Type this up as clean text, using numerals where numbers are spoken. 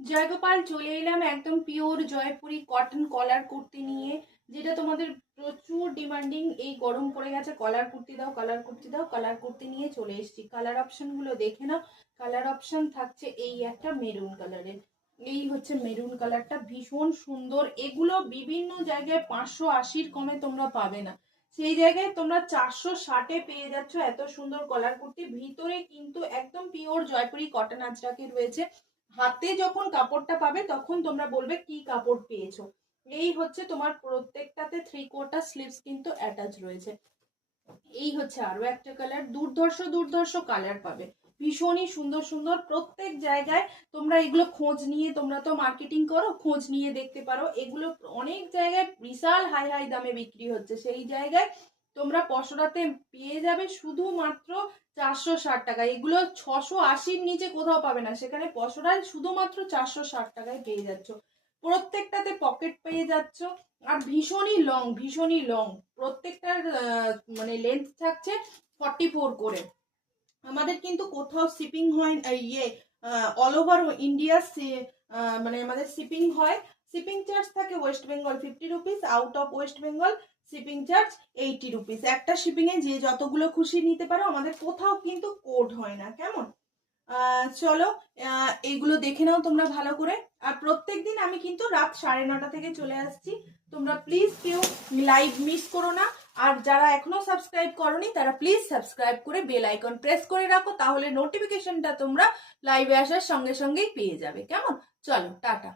জয়গোপাল চলে এলাম একদম পিওর জয়পুরি কটন কলার কুর্তি নিয়ে, যেটা তোমাদের প্রচুর ডিমান্ডিং। এই গরম পড়ে গেছে, কলার কুর্তি দাও, কলার কুর্তি দাও। কলার কুর্তি নিয়ে চলে এসেছি। কালার অপশন গুলো দেখে নাও। কালার অপশন থাকছে এই একটা মেরুন কালারের। এই হচ্ছে মেরুন কালারটা, ভীষণ সুন্দর। এগুলো বিভিন্ন জায়গায় 580-র কমে তোমরা পাবে না, সেই জায়গায় তোমরা 460-এ পেয়ে যাচ্ছ এত সুন্দর কলার কুর্তি। ভিতরে কিন্তু একদম পিওর জয়পুরি কটন আজরাকে রয়েছে। হাতে যখন কাপড়টা পাবে তখন তোমরা বলবে কি কাপড় পেয়েছো। এই হচ্ছে তোমার প্রত্যেকটাতে 3/4 স্লিভস কিন্তু অ্যাটাচ রয়েছে। এই হচ্ছে আরো একটা কালার, দুর্ধর্ষ দুর্ধর্ষ কালার পাবে, ভীষণই সুন্দর সুন্দর প্রত্যেক জায়গায়। তোমরা এগুলো খোঁজ নিয়ে, তোমরা তো মার্কেটিং করো, খোঁজ নিয়ে দেখতে পারো। এগুলো অনেক জায়গায় বিশাল হাই হাই দামে বিক্রি হচ্ছে, সেই জায়গায় তোমরা পশরাতে পেয়ে যাবে শুধুমাত্র 460 টাকা। এগুলো 680-র নিচে কোথাও পাবে না, সেখানে পশরায় শুধুমাত্র 460 টাকায় পেয়ে যাচ্ছ। প্রত্যেকটাতে পকেট পেয়ে যাচ্ছ, আর ভীষণই লং, ভীষণই লং। প্রত্যেকটার মানে লেন্থ থাকছে 44 করে। আমাদের কিন্তু কোথাও শিপিং হয় ইয়ে অল ওভার ইন্ডিয়া, মানে আমাদের শিপিং হয়। শিপিং চার্জ থাকে West Bengal 50 rupees, out of West Bengal shipping charge 80 rupees. একটা শিপিং এ যে যতগুলো খুশি নিতে পারো, আমাদের কোথাও কিন্তু কোড হয় না। কেমন? চলো এইগুলো দেখে নাও তোমরা ভালো করে। আর প্রত্যেকদিন আমি কিন্তু রাত 9:30 থেকে চলে আসছি। তোমরা প্লিজ কেউ লাইভ মিস করো না। আর যারা এখনো সাবস্ক্রাইব করোনি তারা প্লিজ সাবস্ক্রাইব করে বেল আইকন প্রেস করে রাখো, তাহলে নোটিফিকেশনটা তোমরা লাইভে আসার সঙ্গে সঙ্গেই পেয়ে যাবে। কেমন? চলো টাটা।